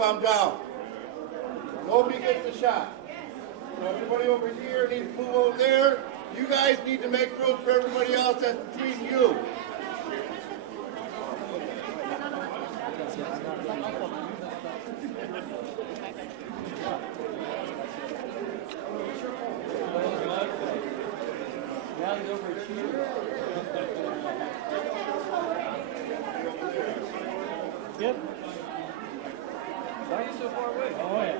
Calm down. Nobody gets a shot. So everybody over here needs to move over there. You guys need to make room for everybody else that's between you. Yep. Why are you so far away? Oh, yeah.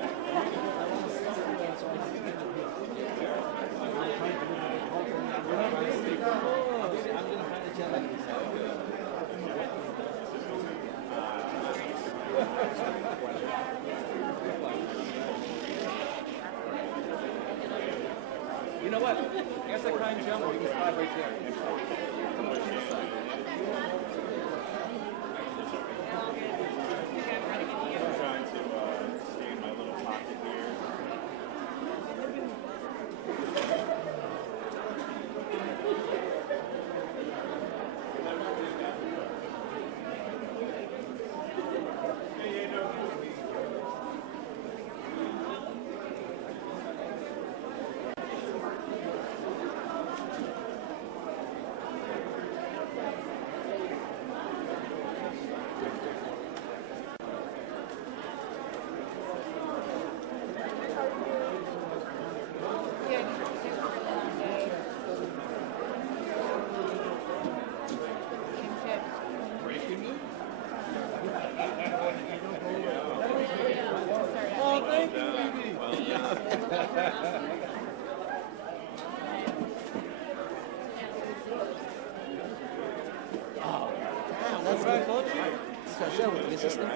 You know what? Here's a kind jump. We can slide right there. Come on, this side. I'm trying to stay in my little pocket here. That's what I told you. Start showing with the assistant.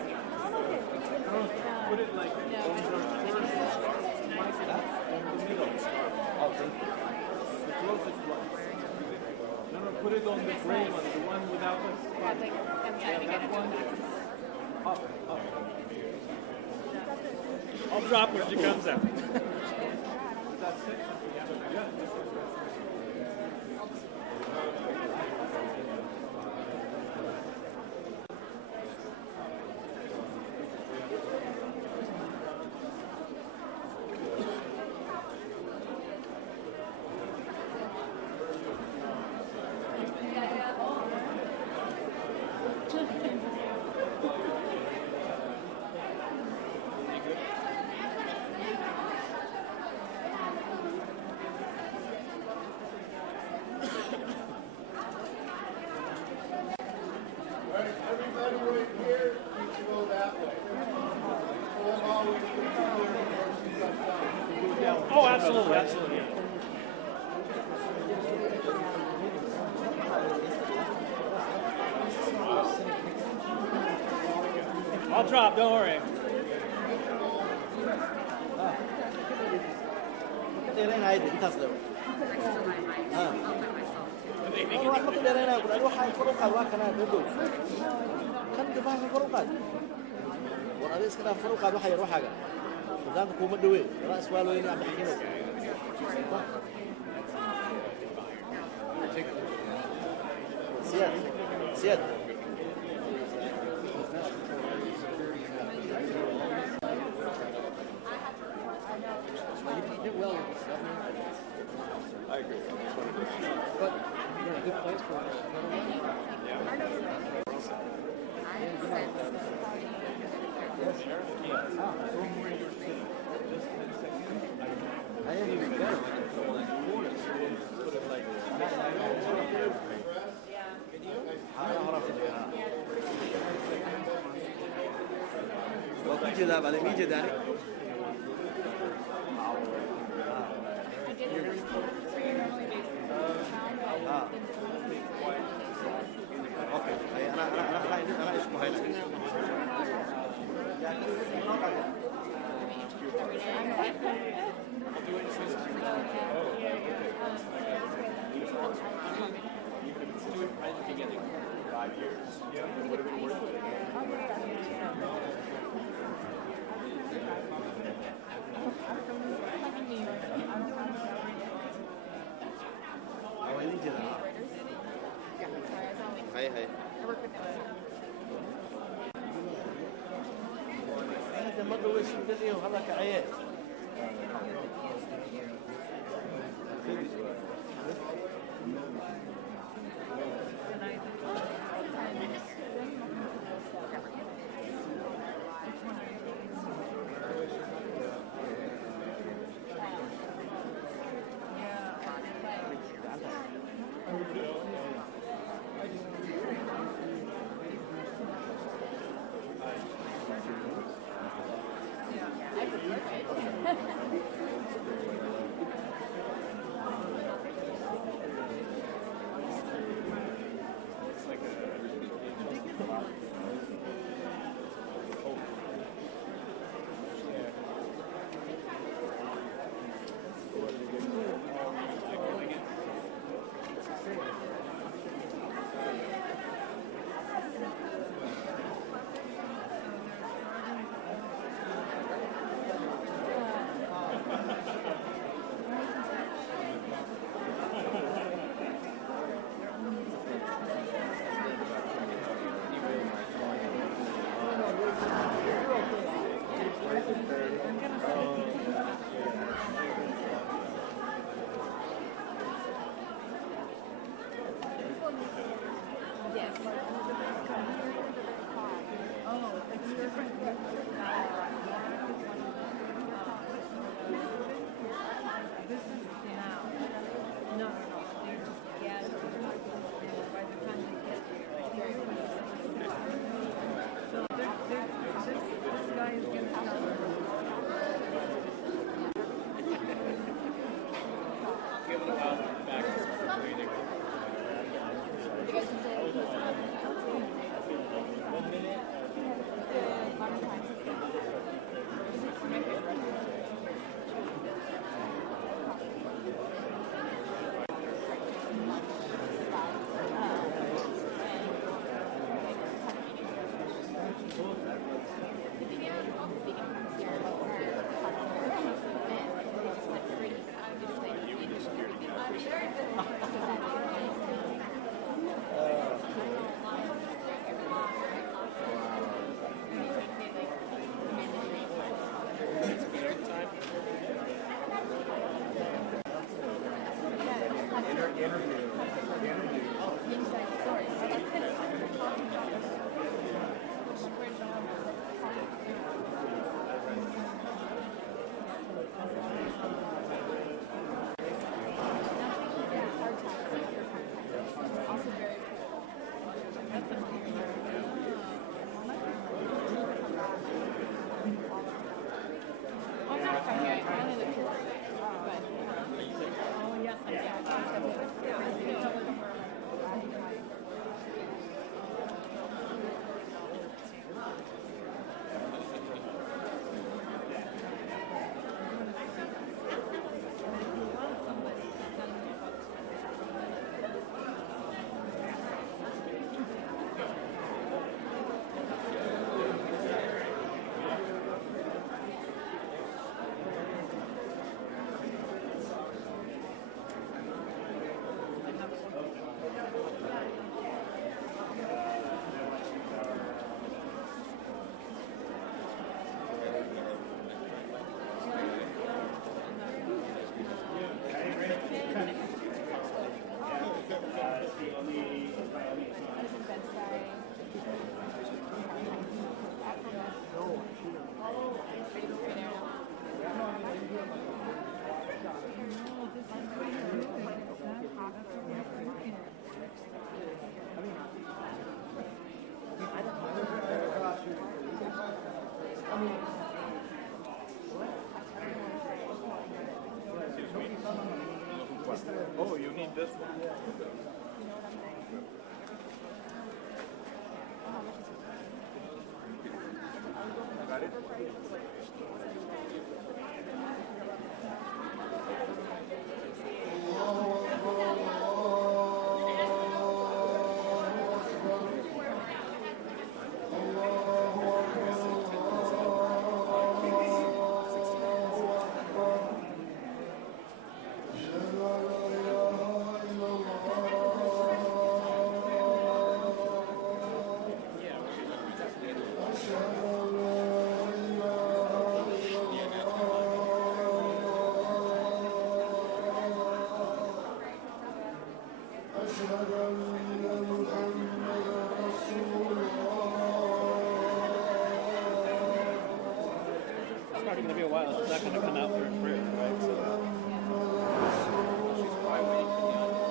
Put it like on the first start. In the middle. Oh, thank you. The closest one. No, put it on the gray one, the one without the spot. I'm trying to get it one. Up. I'll drop when she comes out. That's it. Yeah. Everybody right here needs to go that way. We'll always be here before she comes down. Oh, absolutely, absolutely. I'll drop, don't worry. Siad. You did well with this. I agree. But you're in a good place for us. I am even better. Welcome to the media, Danny. اوكي انا اسمه هاي هاي هذا مرة وش بدري وهلا كعيال Oh, you need this one? Got it? It's probably going to be a while. It's not going to come out for prayer, right? So, she's probably waiting for the other.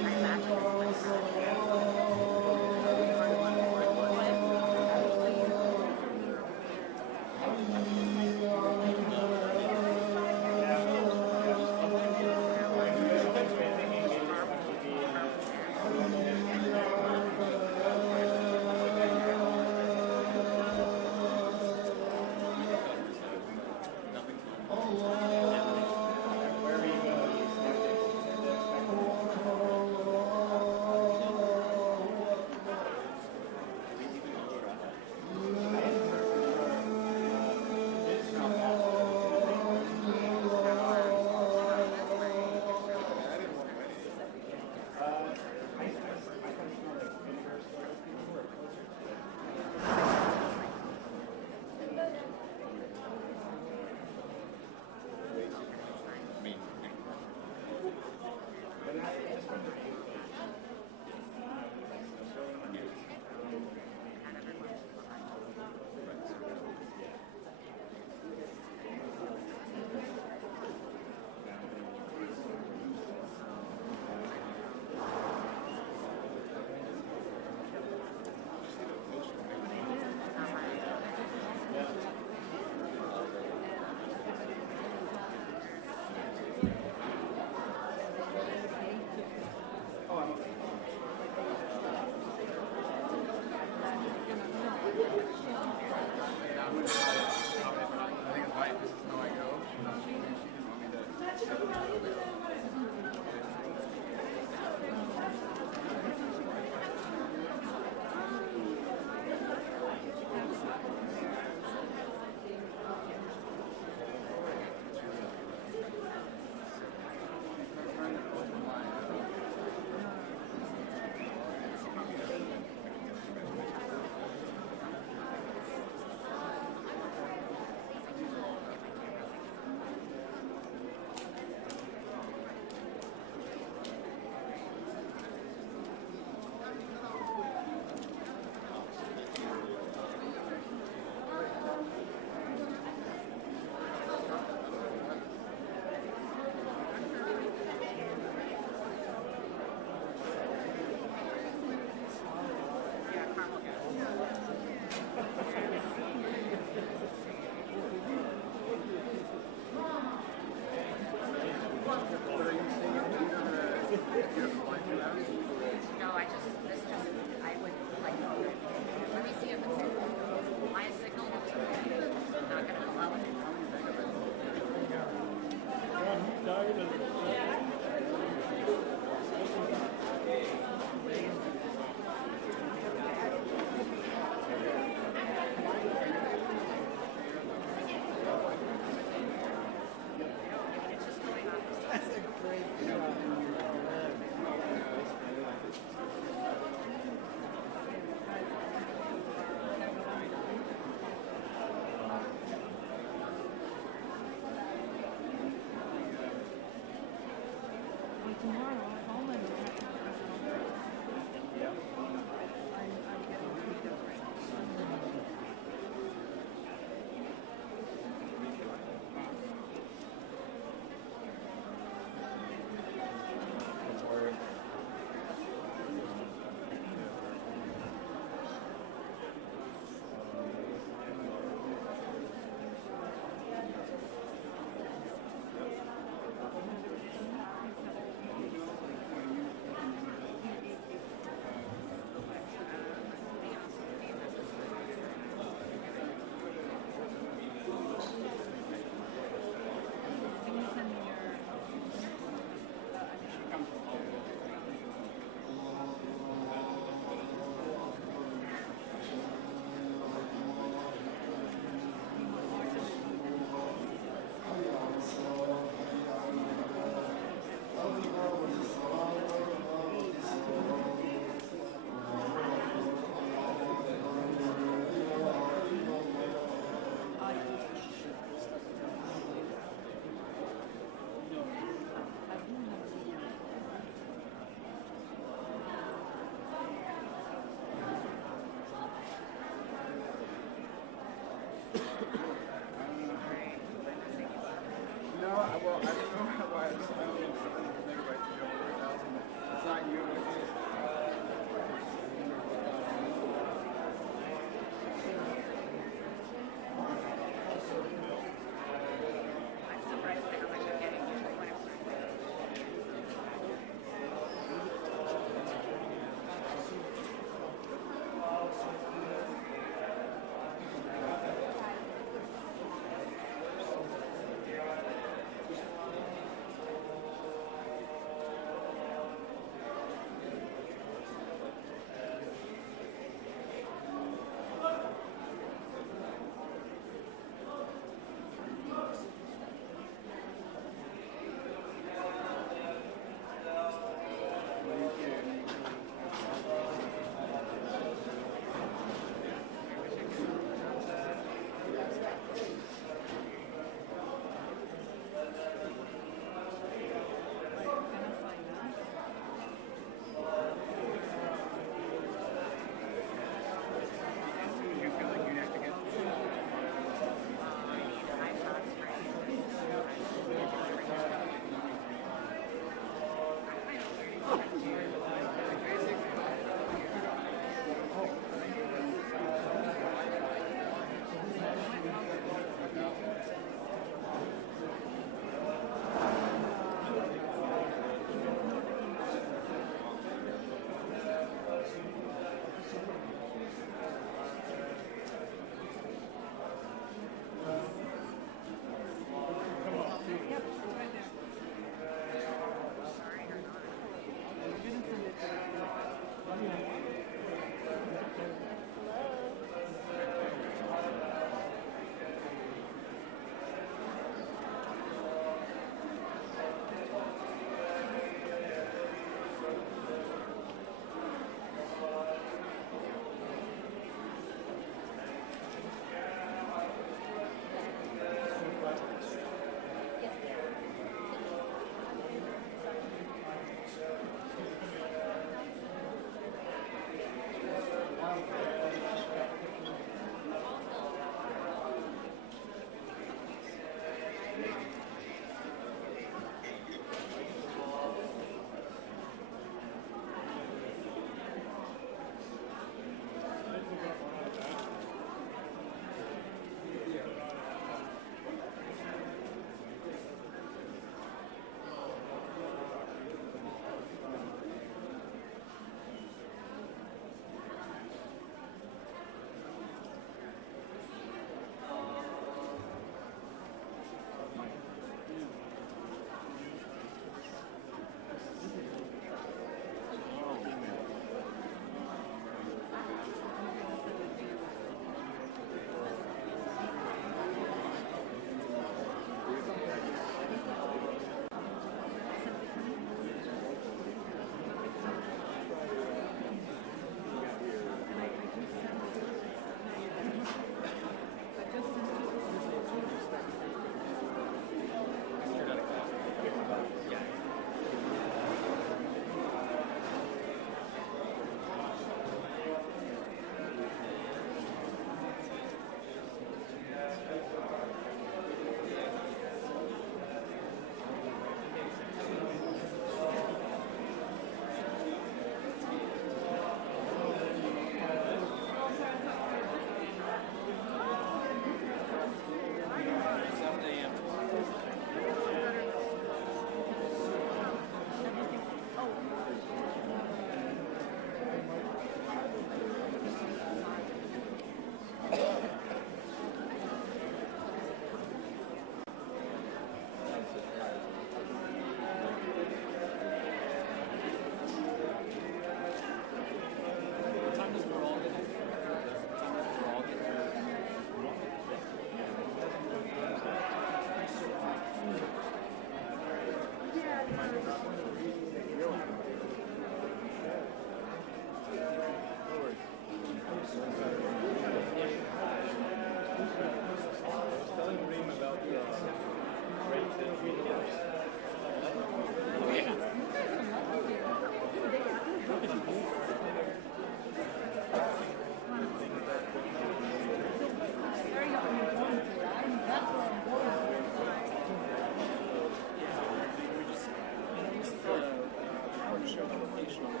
show the location of it.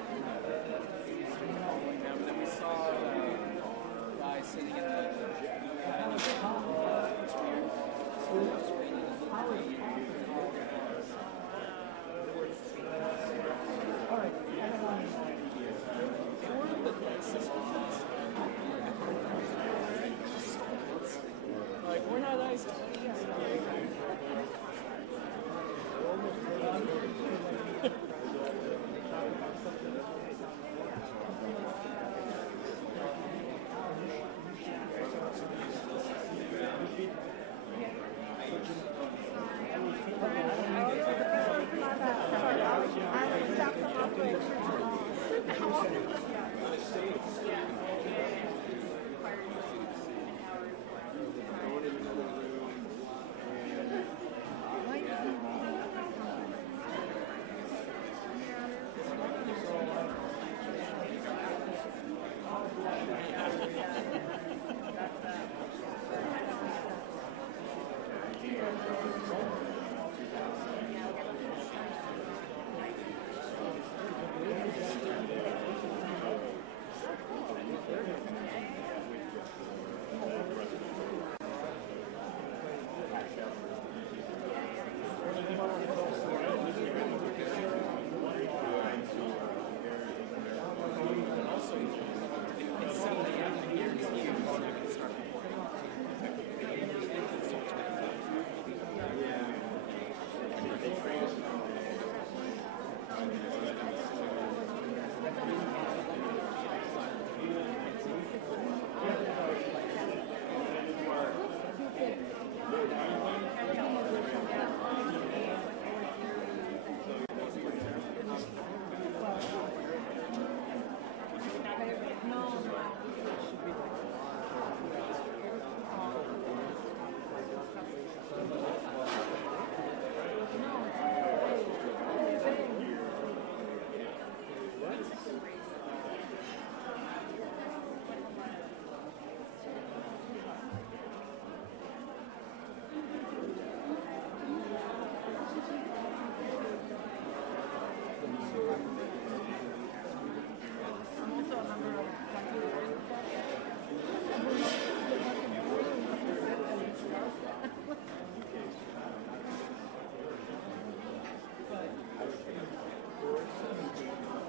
He's been following them. And then we saw the guy sitting in the it's weird. It's raining a little bit. All right. They were the nicest ones. Like, we're not nice.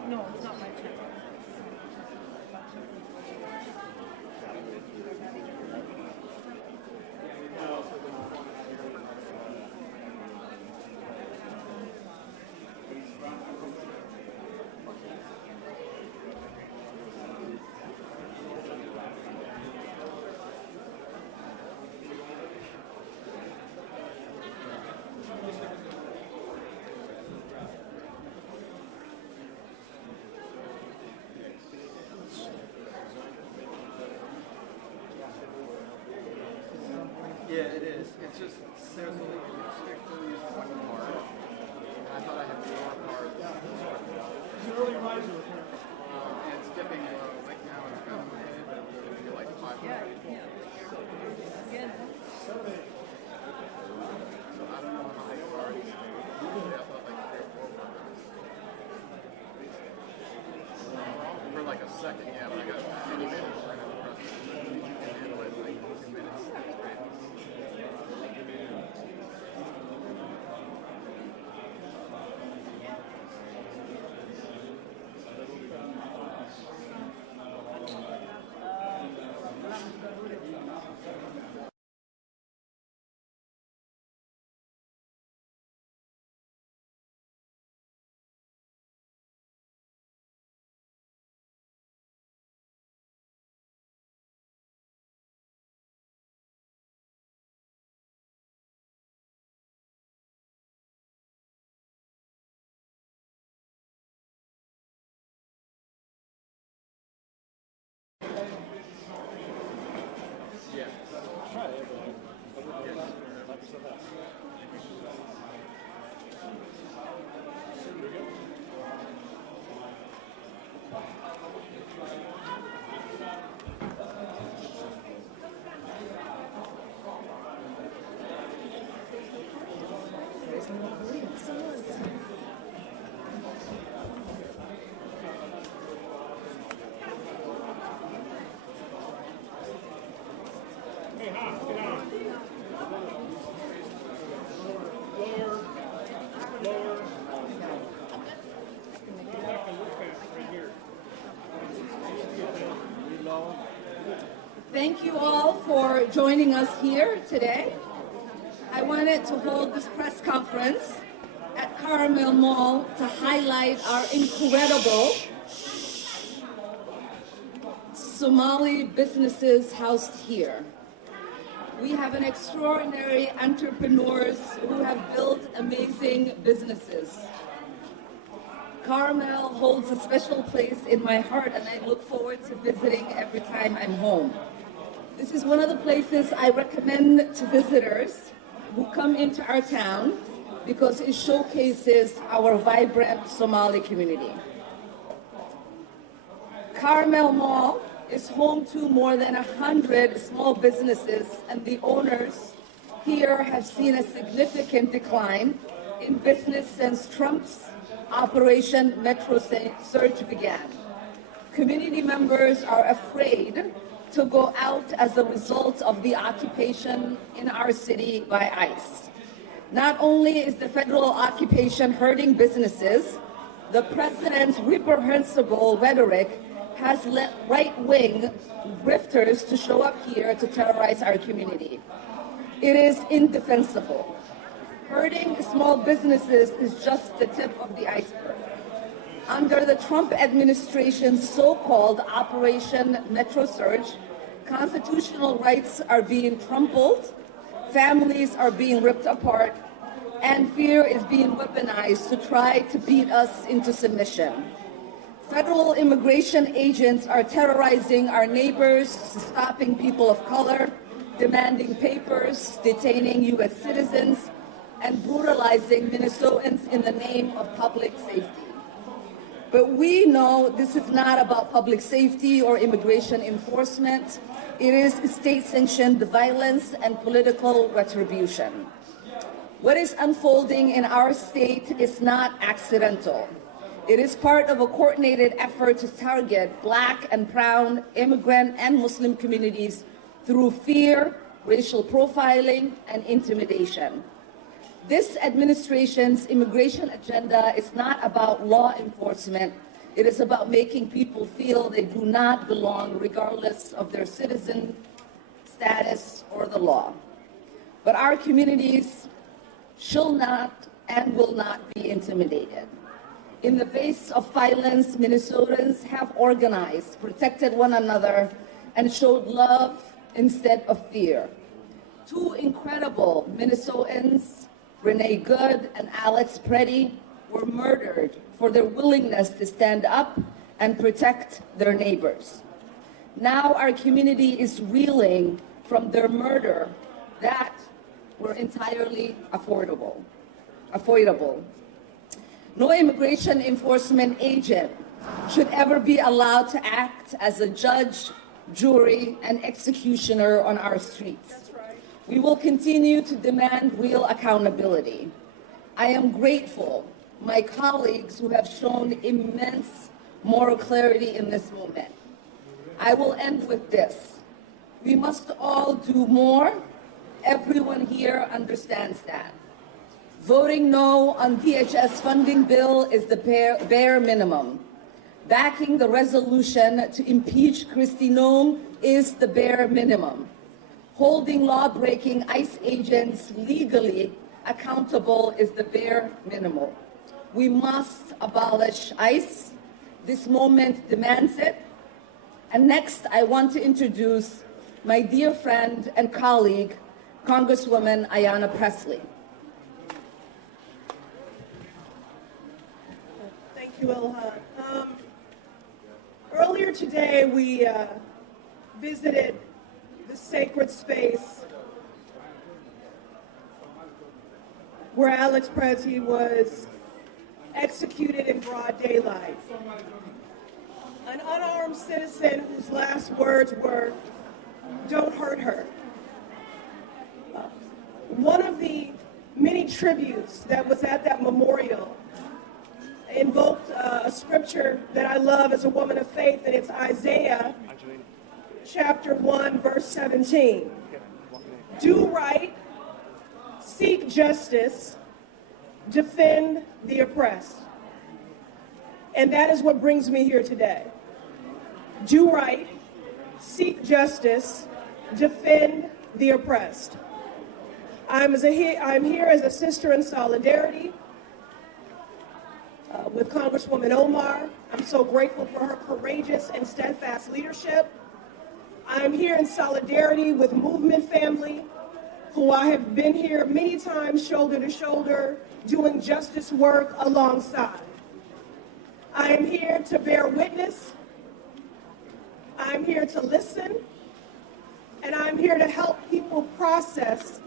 No, it's not my channel. Yeah, it is. It's just there's only strictly use one card. I thought I had four cards. It's an early riser, apparently. And it's dipping low. Right now it's kind of okay, but it'll be like 500. Again. So I don't know how many cards. Usually I thought like 3 or 4 cards. For like a second, yeah, but I got many minutes. We're going to press it. You can handle it in like 2 minutes. That's great. Yeah. Try it, but I wouldn't knock yourself out. Thank you all for joining us here today. I wanted to hold this press conference at Karmel Mall to highlight our incredible Somali businesses housed here. We have an extraordinary entrepreneurs who have built amazing businesses. Karmel holds a special place in my heart, and I look forward to visiting every time I'm home. This is one of the places I recommend to visitors who come into our town because it showcases our vibrant Somali community. Karmel Mall is home to more than 100 small businesses, and the owners here have seen a significant decline in business since Trump's Operation Metro Surge began. Community members are afraid to go out as a result of the occupation in our city by ICE. Not only is the federal occupation hurting businesses, the president's reprehensible rhetoric has led right-wing grifters to show up here to terrorize our community. It is indefensible. Hurting small businesses is just the tip of the iceberg. Under the Trump administration's so-called Operation Metro Surge, constitutional rights are being trampled, families are being ripped apart, and fear is being weaponized to try to beat us into submission. Federal immigration agents are terrorizing our neighbors, stopping people of color, demanding papers, detaining U.S. citizens, and brutalizing Minnesotans in the name of public safety. But we know this is not about public safety or immigration enforcement. It is state-sanctioned violence and political retribution. What is unfolding in our state is not accidental. It is part of a coordinated effort to target Black and brown immigrant and Muslim communities through fear, racial profiling, and intimidation. This administration's immigration agenda is not about law enforcement. It is about making people feel they do not belong regardless of their citizen status or the law. But our communities shall not and will not be intimidated. In the face of violence, Minnesotans have organized, protected one another, and showed love instead of fear. Two incredible Minnesotans, Renee Good and Alex Preddy, were murdered for their willingness to stand up and protect their neighbors. Now our community is reeling from their murder that were entirely avoidable. No immigration enforcement agent should ever be allowed to act as a judge, jury, and executioner on our streets. That's right. We will continue to demand real accountability. I am grateful to my colleagues who have shown immense moral clarity in this moment. I will end with this. We must all do more. Everyone here understands that. Voting no on DHS funding bill is the bare minimum. Backing the resolution to impeach Krist Noem is the bare minimum. Holding law-breaking ICE agents legally accountable is the bare minimum. We must abolish ICE. This moment demands it. And next, I want to introduce my dear friend and colleague, Congresswoman Ayanna Pressley. Thank you, Ilhan. Earlier today, we visited the sacred space where Alex Pressley was executed in broad daylight. An unarmed citizen whose last words were, "Don't hurt her." One of the many tributes that was at that memorial invoked a scripture that I love as a woman of faith, and it's Isaiah chapter 1, verse 17. Do right, seek justice, defend the oppressed. And that is what brings me here today. Do right, seek justice, defend the oppressed. I'm here as a sister in solidarity with Congresswoman Omar. I'm so grateful for her courageous and steadfast leadership. I'm here in solidarity with Movement family, who I have been here many times shoulder to shoulder doing justice work alongside. I am here to bear witness. I'm here to listen. And I'm here to help people process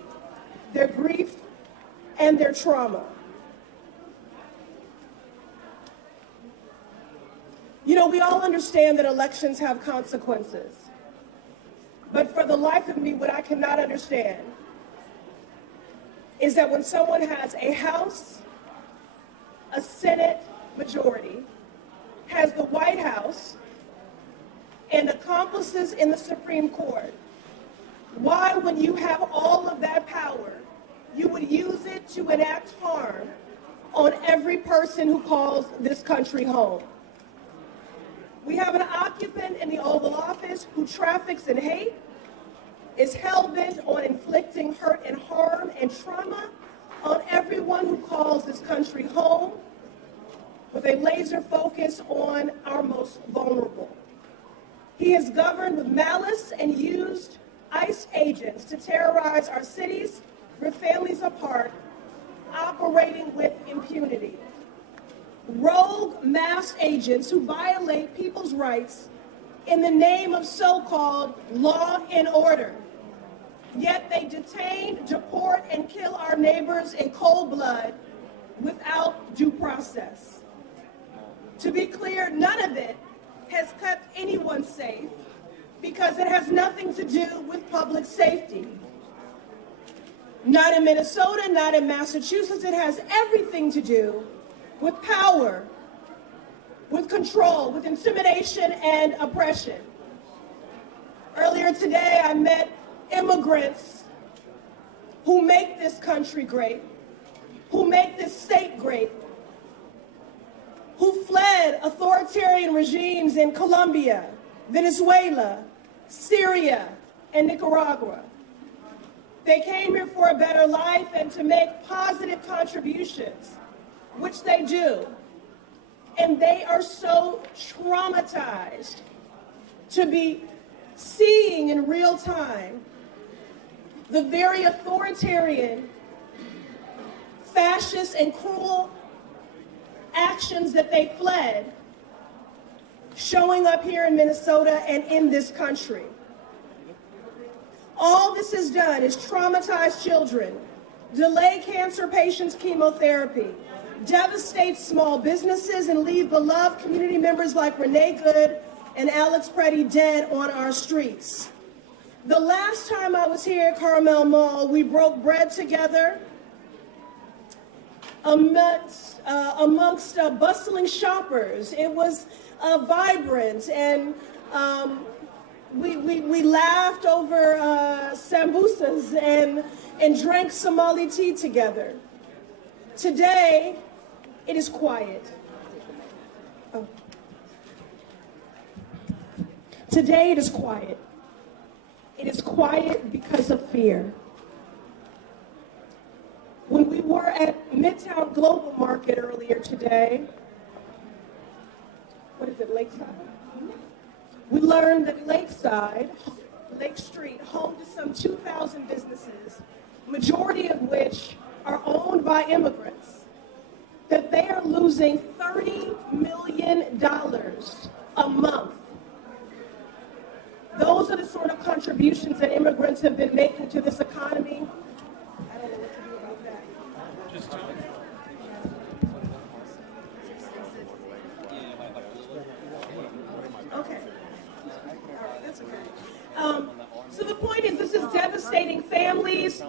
their grief and their trauma. You know, we all understand that elections have consequences. But for the life of me, what I cannot understand is that when someone has a House, a Senate majority, has the White House, and accomplices in the Supreme Court, why, when you have all of that power, you would use it to enact harm on every person who calls this country home? We have an occupant in the Oval Office who traffics in hate, is hell-bent on inflicting hurt and harm and trauma on everyone who calls this country home, with a laser focus on our most vulnerable. He has governed with malice and used ICE agents to terrorize our cities, rip families apart, operating with impunity. Rogue masked agents who violate people's rights in the name of so-called law and order. Yet they detain, deport, and kill our neighbors in cold blood without due process. To be clear, none of it has kept anyone safe, because it has nothing to do with public safety. Not in Minnesota, not in Massachusetts. It has everything to do with power, with control, with intimidation and oppression. Earlier today, I met immigrants who make this country great, who make this state great, who fled authoritarian regimes in Colombia, Venezuela, Syria, and Nicaragua. They came here for a better life and to make positive contributions, which they do. And they are so traumatized to be seeing in real time the very authoritarian, fascist, and cruel actions that they fled showing up here in Minnesota and in this country. All this has done is traumatize children, delay cancer patients' chemotherapy, devastate small businesses, and leave beloved community members like Renee Good and Alex Preddy dead on our streets. The last time I was here at Karmel Mall, we broke bread together amongst bustling shoppers. It was vibrant, and we laughed over sambusas and drank Somali tea together. Today, it is quiet. Oh. Today, it is quiet. It is quiet because of fear. When we were at Midtown Global Market earlier today, what is it, Lakeside? We learned that Lakeside, Lake Street, home to some 2,000 businesses, majority of which are owned by immigrants, that they are losing $30 million a month. Those are the sort of contributions that immigrants have been making to this economy. I don't know what to do about that. Just tell me. Okay. All right, that's okay. So the point is, this is devastating families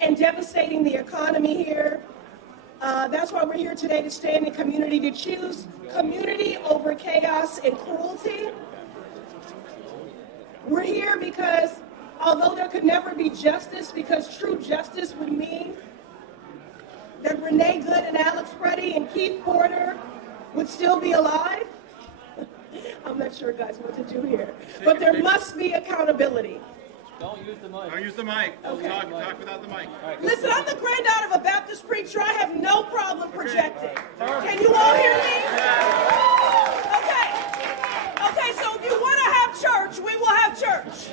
and devastating the economy here. That's why we're here today, to stand in community, to choose community over chaos and cruelty. We're here because although there could never be justice, because true justice would mean that Renee Good and Alex Preddy and Keith Porter would still be alive. I'm not sure, guys, what to do here. But there must be accountability. Don't use the mic. Don't use the mic. Talk without the mic. Listen, I'm the granddaughter of a Baptist preacher. I have no problem projecting. Can you all hear me? Okay. Okay, so if you want to have church, we will have church.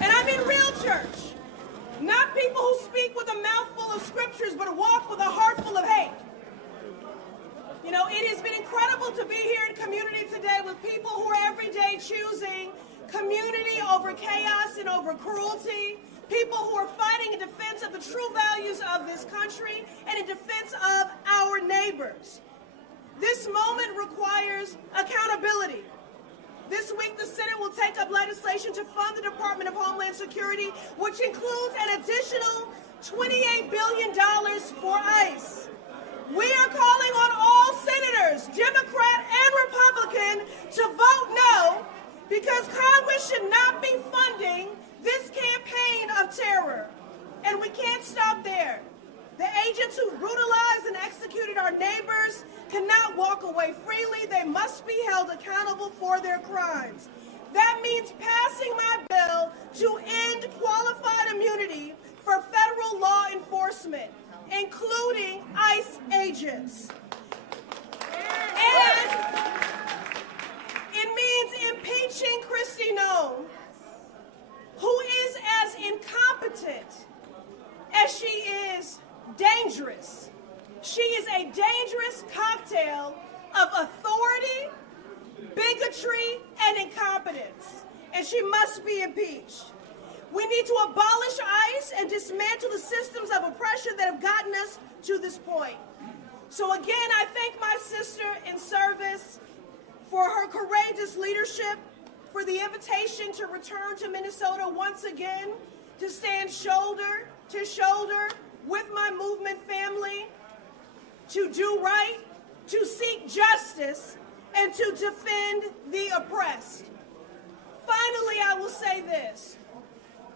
And I mean real church. Not people who speak with a mouthful of scriptures, but walk with a heart full of hate. You know, it has been incredible to be here in community today with people who are every day choosing community over chaos and over cruelty, people who are fighting in defense of the true values of this country and in defense of our neighbors. This moment requires accountability. This week, the Senate will take up legislation to fund the Department of Homeland Security, which includes an additional $28 billion for ICE. We are calling on all senators, Democrat and Republican, to vote no, because Congress should not be funding this campaign of terror. And we can't stop there. The agents who brutalized and executed our neighbors cannot walk away freely. They must be held accountable for their crimes. That means passing my bill to end qualified immunity for federal law enforcement, including ICE agents. And it means impeaching Krist Noem, who is as incompetent as she is dangerous. She is a dangerous cocktail of authority, bigotry, and incompetence, and she must be impeached. We need to abolish ICE and dismantle the systems of oppression that have gotten us to this point. So again, I thank my sister in service for her courageous leadership, for the invitation to return to Minnesota once again, to stand shoulder to shoulder with my movement family, to do right, to seek justice, and to defend the oppressed. Finally, I will say this.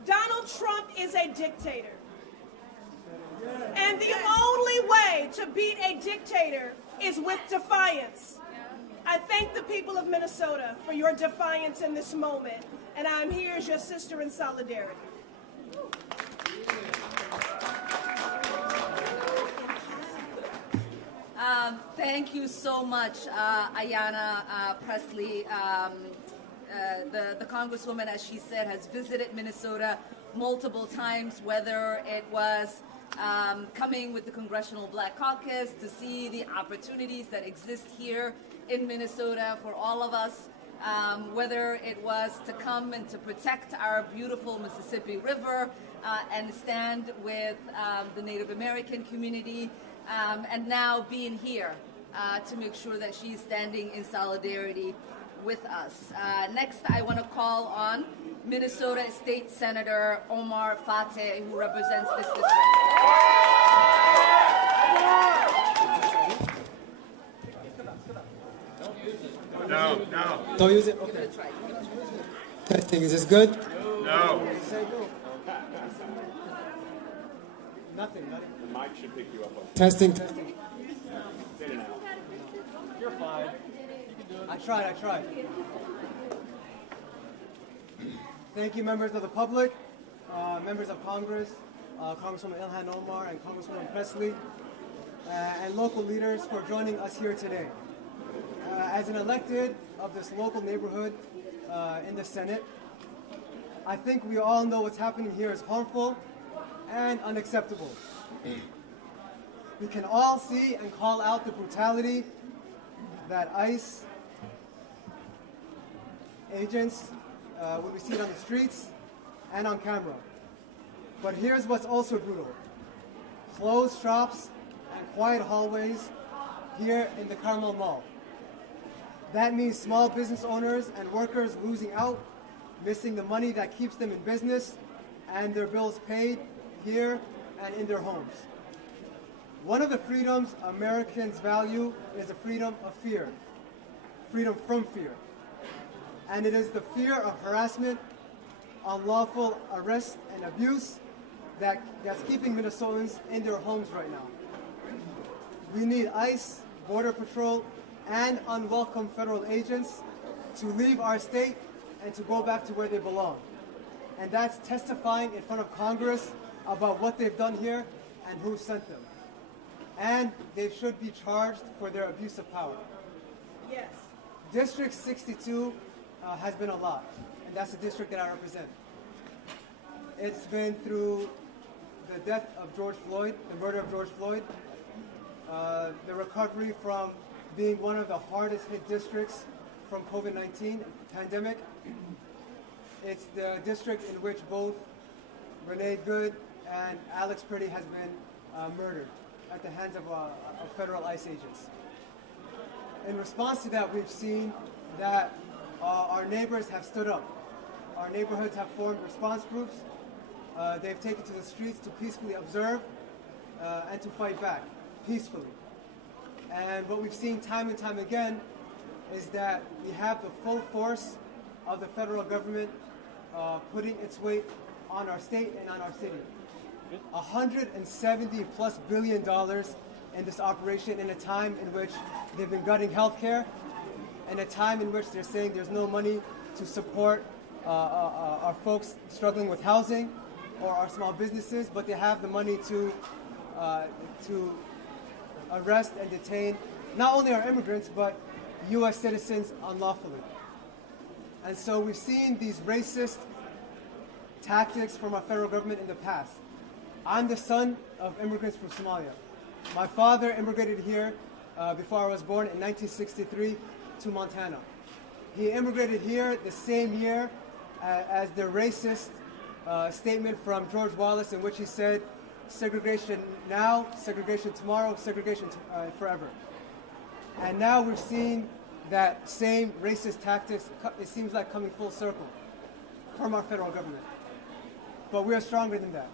Donald Trump is a dictator. And the only way to beat a dictator is with defiance. I thank the people of Minnesota for your defiance in this moment, and I'm here as your sister in solidarity. Thank you so much, Ayanna Pressley. The Congresswoman, as she said, has visited Minnesota multiple times, whether it was coming with the Congressional Black Caucus to see the opportunities that exist here in Minnesota for all of us, whether it was to come and to protect our beautiful Mississippi River and stand with the Native American community, and now being here to make sure that she's standing in solidarity with us. Next, I want to call on Minnesota State Senator Omar Fateh, who represents this district. No. Don't use it? Okay. Testing, is this good? No. Nothing. The mic should pick you up on. Testing. You're fine. I tried. Thank you, members of the public, members of Congress, Congresswoman Ilhan Omar and Congresswoman Pressley, and local leaders for joining us here today. As an elected of this local neighborhood in the Senate, I think we all know what's happening here is harmful and unacceptable. We can all see and call out the brutality that ICE agents, when we see it on the streets and on camera. But here's what's also brutal. Closed shops and quiet hallways here in the Karmel Mall. That means small business owners and workers losing out, missing the money that keeps them in business and their bills paid here and in their homes. One of the freedoms Americans value is the freedom of fear, freedom from fear. And it is the fear of harassment, unlawful arrest, and abuse that's keeping Minnesotans in their homes right now. We need ICE, Border Patrol, and unwelcome federal agents to leave our state and to go back to where they belong. and that's testifying in front of Congress about what they've done here and who sent them. And they should be charged for their abuse of power. Yes. District 62 has been a lot, and that's the district that I represent. It's been through the death of George Floyd, the murder of George Floyd, the recovery from being one of the hardest hit districts from COVID-19 pandemic. It's the district in which both Renee Good and Alex Pretty has been murdered at the hands of federal ICE agents. In response to that, we've seen that our neighbors have stood up. Our neighborhoods have formed response groups. They've taken to the streets to peacefully observe and to fight back peacefully. And what we've seen time and time again is that we have the full force of the federal government putting its weight on our state and on our city. $170+ billion in this operation in a time in which they've been gutting healthcare, in a time in which they're saying there's no money to support our folks struggling with housing or our small businesses, but they have the money to arrest and detain not only our immigrants, but U.S. citizens unlawfully. And so we've seen these racist tactics from our federal government in the past. I'm the son of immigrants from Somalia. My father immigrated here before I was born in 1963 to Montana. He immigrated here the same year as the racist statement from George Wallace, in which he said, segregation now, segregation tomorrow, segregation forever. And now we're seeing that same racist tactics, it seems like, coming full circle from our federal government. But we are stronger than that.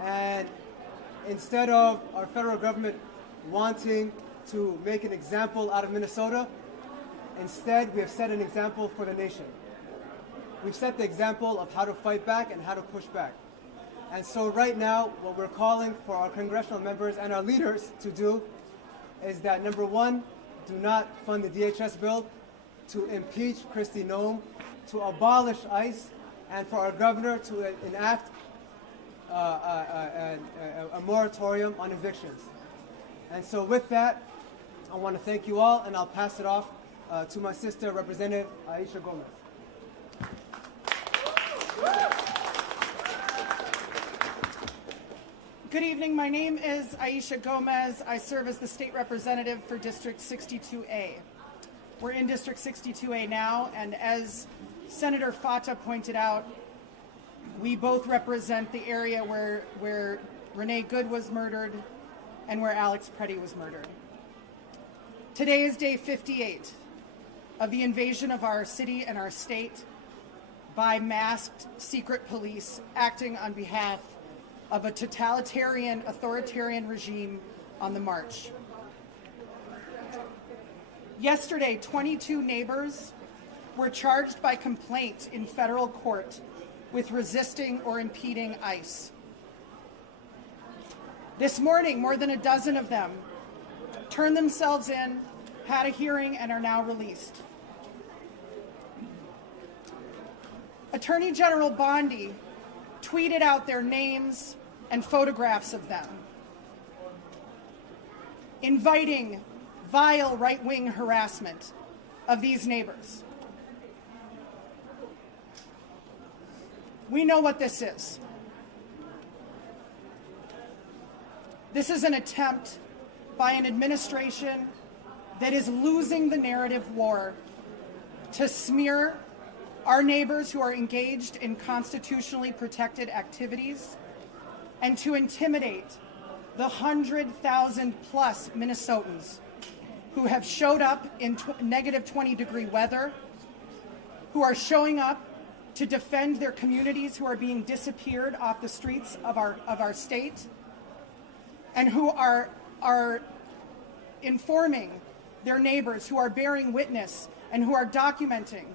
And instead of our federal government wanting to make an example out of Minnesota, instead we have set an example for the nation. We've set the example of how to fight back and how to push back. And so right now, what we're calling for our congressional members and our leaders to do is that, number one, do not fund the DHS bill, to impeach Krist Noem, to abolish ICE, and for our governor to enact a moratorium on evictions. And so with that, I want to thank you all, and I'll pass it off to my sister, Representative Aisha Gomez. Good evening. My name is Aisha Gomez. I serve as the state representative for District 62A. We're in District 62A now, and as Senator Fata pointed out, we both represent the area where Renee Good was murdered and where Alex Pretty was murdered. Today is day 58 of the invasion of our city and our state by masked secret police acting on behalf of a totalitarian, authoritarian regime on the march. Yesterday, 22 neighbors were charged by complaint in federal court with resisting or impeding ICE. This morning, more than a dozen of them turned themselves in, had a hearing, and are now released. Attorney General Bondi tweeted out their names and photographs of them, inviting vile right-wing harassment of these neighbors. We know what this is. This is an attempt by an administration that is losing the narrative war to smear our neighbors who are engaged in constitutionally protected activities and to intimidate the 100,000+ Minnesotans who have showed up in negative 20-degree weather, who are showing up to defend their communities who are being disappeared off the streets of our state, and who are informing their neighbors, who are bearing witness, and who are documenting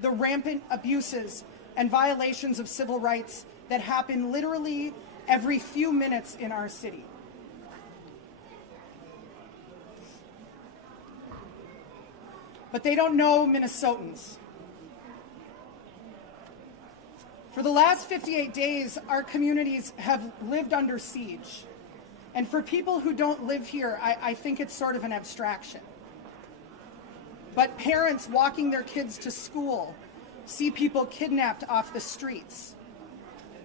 the rampant abuses and violations of civil rights that happen literally every few minutes in our city. But they don't know Minnesotans. For the last 58 days, our communities have lived under siege. And for people who don't live here, I think it's sort of an abstraction. But parents walking their kids to school see people kidnapped off the streets.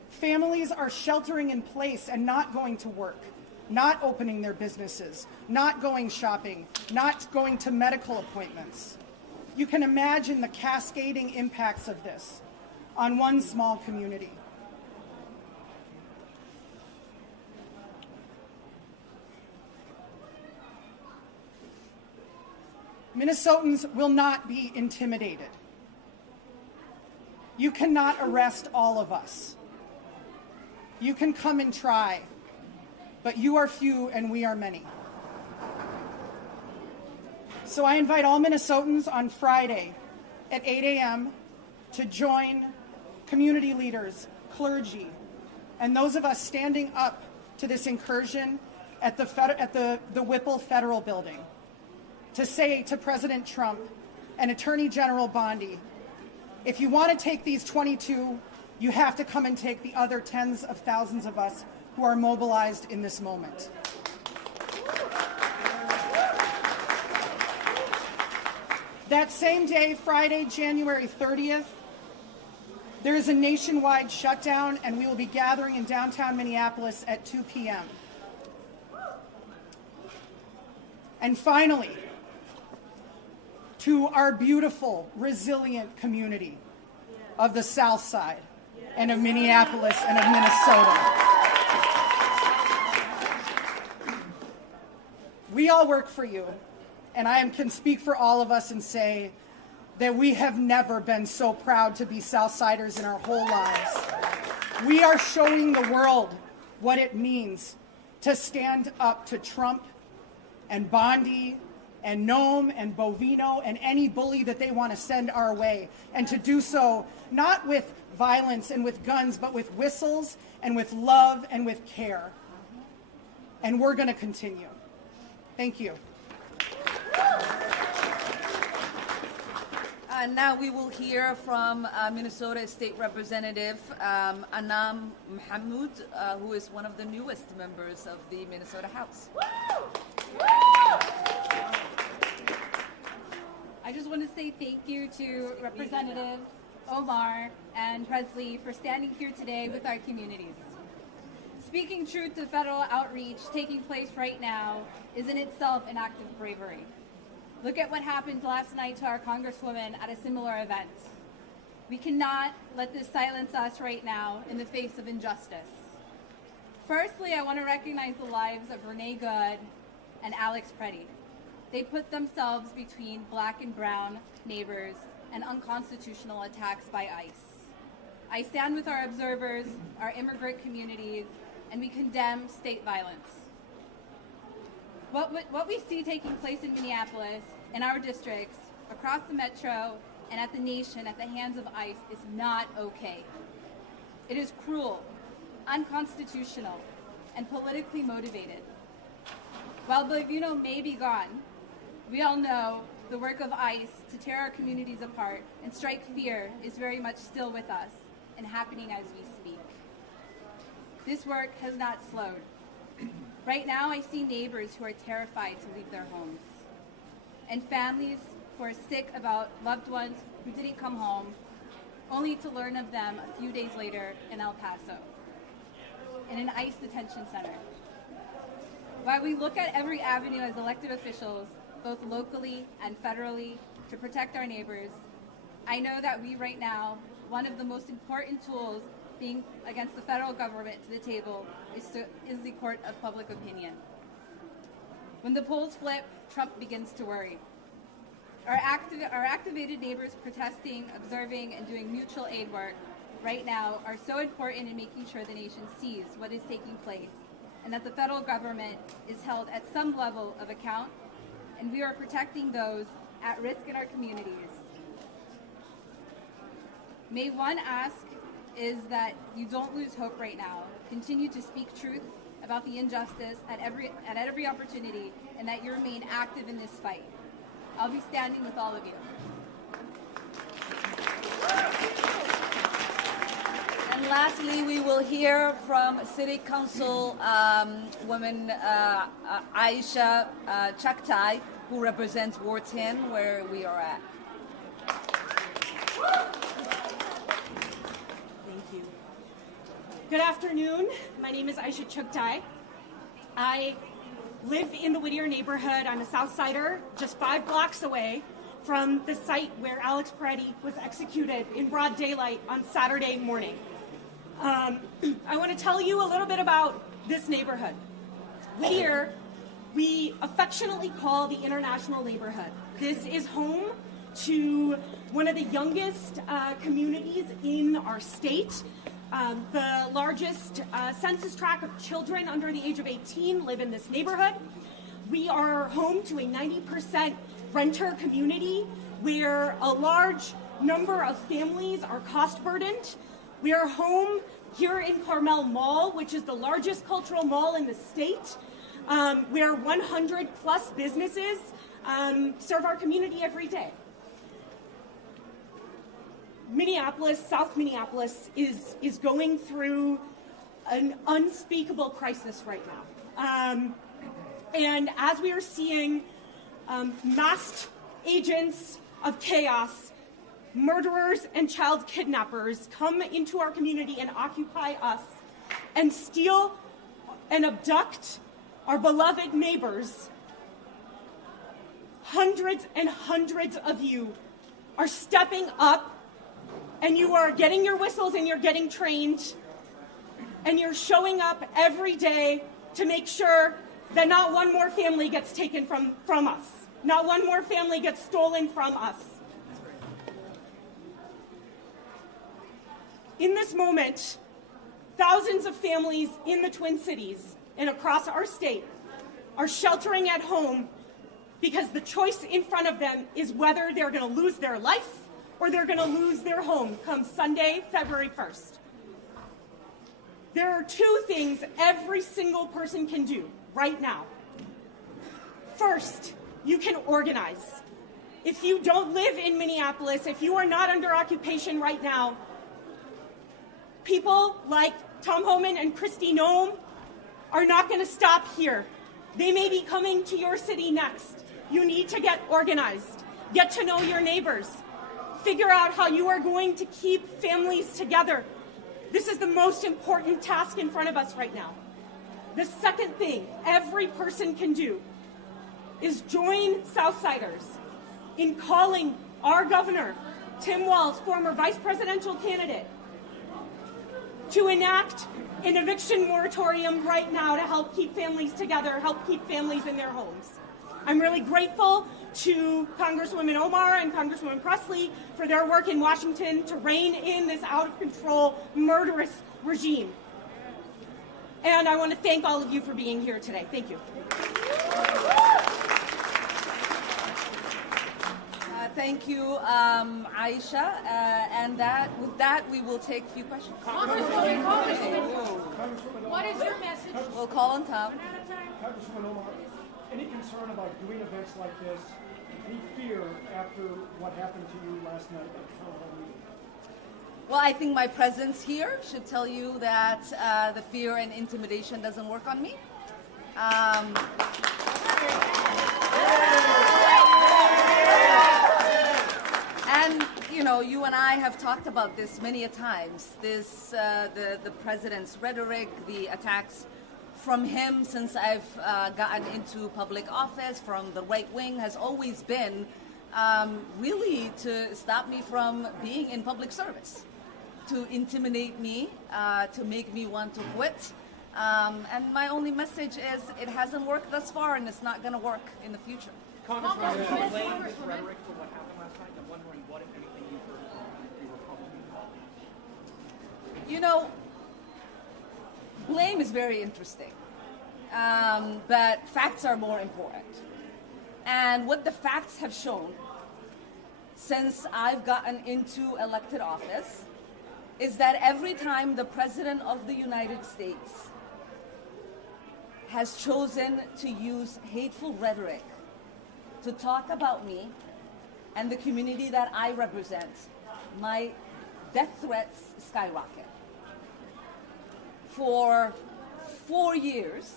Families are sheltering in place and not going to work, not opening their businesses, not going shopping, not going to medical appointments. You can imagine the cascading impacts of this on one small community. Minnesotans will not be intimidated. You cannot arrest all of us. You can come and try, but you are few and we are many. So I invite all Minnesotans on Friday at 8 a.m. to join community leaders, clergy, and those of us standing up to this incursion at the Whipple Federal Building to say to President Trump and Attorney General Bondi, if you want to take these 22, you have to come and take the other tens of thousands of us who are mobilized in this moment. That same day, Friday, January 30th, there is a nationwide shutdown, and we will be gathering in downtown Minneapolis at 2 p.m. And finally, to our beautiful, resilient community of the South Side and of Minneapolis and of Minnesota. We all work for you, and I can speak for all of us and say that we have never been so proud to be Southsiders in our whole lives. We are showing the world what it means to stand up to Trump and Bondi and Noem and Bovino and any bully that they want to send our way, and to do so not with violence and with guns, but with whistles and with love and with care. And we're going to continue. Thank you. Now we will hear from Minnesota State Representative Anam Mahmoud, who is one of the newest members of the Minnesota House. I just want to say thank you to Representative Omar and Pressley for standing here today with our communities. Speaking truth to federal outreach taking place right now is in itself an act of bravery. Look at what happened last night to our Congresswoman at a similar event. We cannot let this silence us right now in the face of injustice. Firstly, I want to recognize the lives of Renee Good and Alex Preddy. They put themselves between black and brown neighbors and unconstitutional attacks by ICE. I stand with our observers, our immigrant communities, and we condemn state violence. What we see taking place in Minneapolis, in our districts, across the metro, and at the nation at the hands of ICE is not okay. It is cruel, unconstitutional, and politically motivated. While Bovino may be gone, we all know the work of ICE to tear our communities apart and strike fear is very much still with us and happening as we speak. This work has not slowed. Right now, I see neighbors who are terrified to leave their homes, and families who are sick about loved ones who didn't come home, only to learn of them a few days later in El Paso, in an ICE detention center. While we look at every avenue as elected officials, both locally and federally, to protect our neighbors, I know that we right now, one of the most important tools being against the federal government to the table is the court of public opinion. When the polls flip, Trump begins to worry. Our activated neighbors protesting, observing, and doing mutual aid work right now are so important in making sure the nation sees what is taking place and that the federal government is held at some level of account, and we are protecting those at risk in our communities. May one ask is that you don't lose hope right now. Continue to speak truth about the injustice at every opportunity, and that you remain active in this fight. I'll be standing with all of you. lastly, we will hear from City Council woman Aisha Chaktai, who represents Ward 10, where we are at. Thank you. Good afternoon. My name is Aisha Chaktai. I live in the Whittier neighborhood. I'm a South Sider, just 5 blocks away from the site where Alex Peretti was executed in broad daylight on Saturday morning. I want to tell you a little bit about this neighborhood. Whittier, we affectionately call the International Neighborhood. This is home to one of the youngest communities in our state. The largest census tract of children under the age of 18 live in this neighborhood. We are home to a 90% renter community where a large number of families are cost burdened. We are home here in Karmel Mall, which is the largest cultural mall in the state, where 100 plus businesses serve our community every day. Minneapolis, South Minneapolis, is going through an unspeakable crisis right now. And as we are seeing masked agents of chaos, murderers and child kidnappers come into our community and occupy us and steal and abduct our beloved neighbors, hundreds and hundreds of you are stepping up, and you are getting your whistles and you're getting trained, and you're showing up every day to make sure that not one more family gets taken from us. Not one more family gets stolen from us. In this moment, thousands of families in the Twin Cities and across our state are sheltering at home because the choice in front of them is whether they're going to lose their life or they're going to lose their home come Sunday, February 1st. There are 2 things every single person can do right now. First, you can organize. If you don't live in Minneapolis, if you are not under occupation right now, people like Tom Homan and Krist Noem are not going to stop here. They may be coming to your city next. You need to get organized. Get to know your neighbors. Figure out how you are going to keep families together. This is the most important task in front of us right now. The second thing every person can do is join Southsiders in calling our governor, Tim Walz, former vice presidential candidate, to enact an eviction moratorium right now to help keep families together, help keep families in their homes. I'm really grateful to Congresswoman Omar and Congresswoman Pressley for their work in Washington to rein in this out-of-control, murderous regime. And I want to thank all of you for being here today. Thank you. Thank you, Aisha. And with that, we will take a few questions. Congresswoman, what is your message? We'll call on Tom. Congresswoman Omar, any concern about doing events like this? Any fear after what happened to you last night at the town hall meeting? Well, I think my presence here should tell you that the fear and intimidation doesn't work on me. And you know, you and I have talked about this many a times. This the president's rhetoric, the attacks from him since I've gotten into public office, from the right wing, has always been really to stop me from being in public service, to intimidate me, to make me want to quit. And my only message is it hasn't worked thus far, and it's not going to work in the future. Congresswoman, blame his rhetoric for what happened last night. I'm wondering what, if anything, you heard from the Republican colleagues. You know, blame is very interesting, but facts are more important. And what the facts have shown since I've gotten into elected office is that every time the President of the United States has chosen to use hateful rhetoric to talk about me and the community that I represent, my death threats skyrocket. for 4 years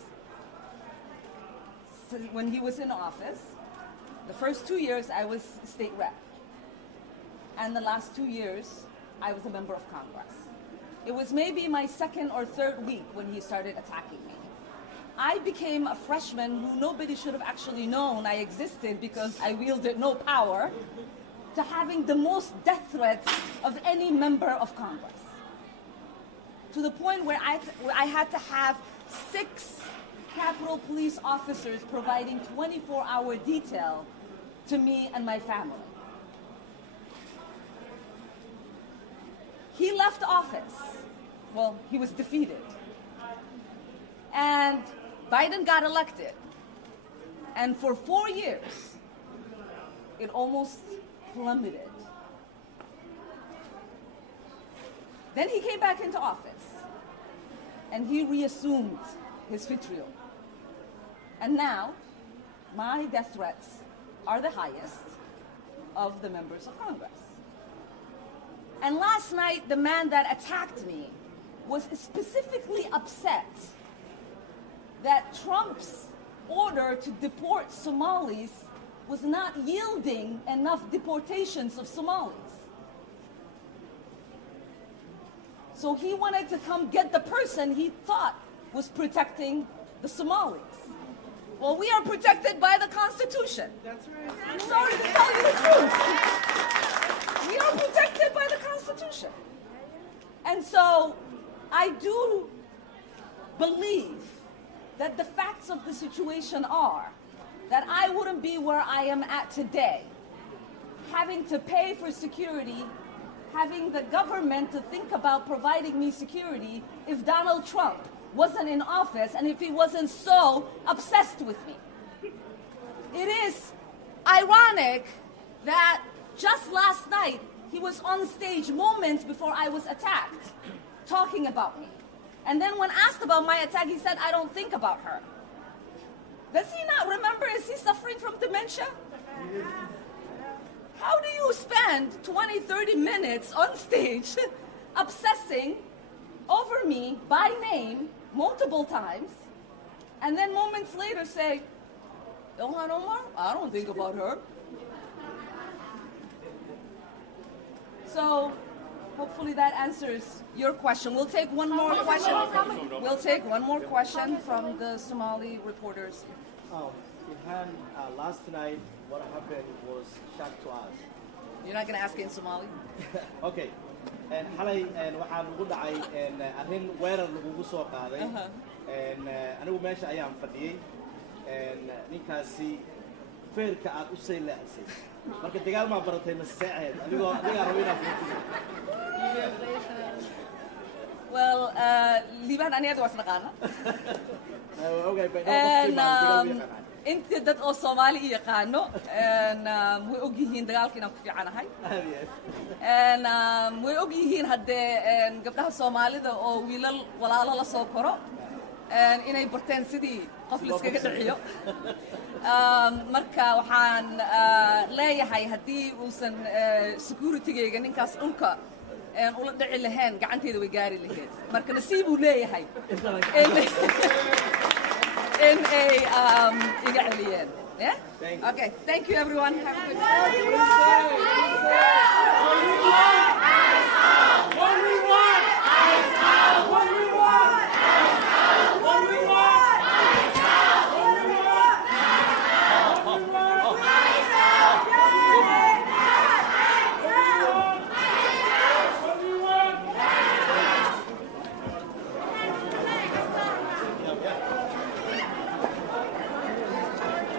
when he was in office. The first 2 years I was state rep. And the last 2 years I was a member of Congress. It was maybe my second or third week when he started attacking me. I became a freshman who nobody should have actually known I existed because I wielded no power, to having the most death threats of any member of Congress. To the point where I had to have 6 Capitol Police officers providing 24-hour detail to me and my family. He left office. Well, he was defeated. And Biden got elected. And for 4 years, it almost plummeted. Then he came back into office, and he reassumed his vitriol. And now, my death threats are the highest of the members of Congress. And last night, the man that attacked me was specifically upset that Trump's order to deport Somalis was not yielding enough deportations of Somalis. So he wanted to come get the person he thought was protecting the Somalis. Well, we are protected by the Constitution. That's right. I'm sorry to tell you the truth. We are protected by the Constitution. And so I do believe that the facts of the situation are that I wouldn't be where I am at today, having to pay for security, having the government to think about providing me security if Donald Trump wasn't in office and if he wasn't so obsessed with me. It is ironic that just last night he was on stage moments before I was attacked, talking about me. And then when asked about my attack, he said, I don't think about her. Does he not remember? Is he suffering from dementia? How do you spend 20, 30 minutes on stage obsessing over me by name multiple times, and then moments later say, Ilhan Omar? I don't think about her. So hopefully that answers your question. We'll take one more question. We'll take one more question from the Somali reporters. Ilhan, last night what happened was shock to us. You're not going to ask it in Somali? Okay. And xalay waxaa lagu dhacay arrin weerar lagugu soo qaaday. Anigu meesha ayaan fadhiyey. Ninkaasi feerka aad u sii leexisay. Marka dagaal ma baratay masaacid. Adiga rabo inaad fuujiso. Well, Liban aniga was naqaana. Okay, inta dad oo Soomaali yaqaano way og yihiin dagaalka inaan ku fiicanahay. Way og yihiin haddee gabdhaha Soomaalida oo wiilal walaalo la soo koro inay barteen sidii qof la iskaga dhiciyo. Marka waxaan leeyahay haddii uusan security-gayga ninkaas dhulka ula dhici lahayn gacanteeda way gaari lahayd. Marka nasiib uu leeyahay in iga celiyeen. Yeah? Okay, thank you everyone. Have a good day.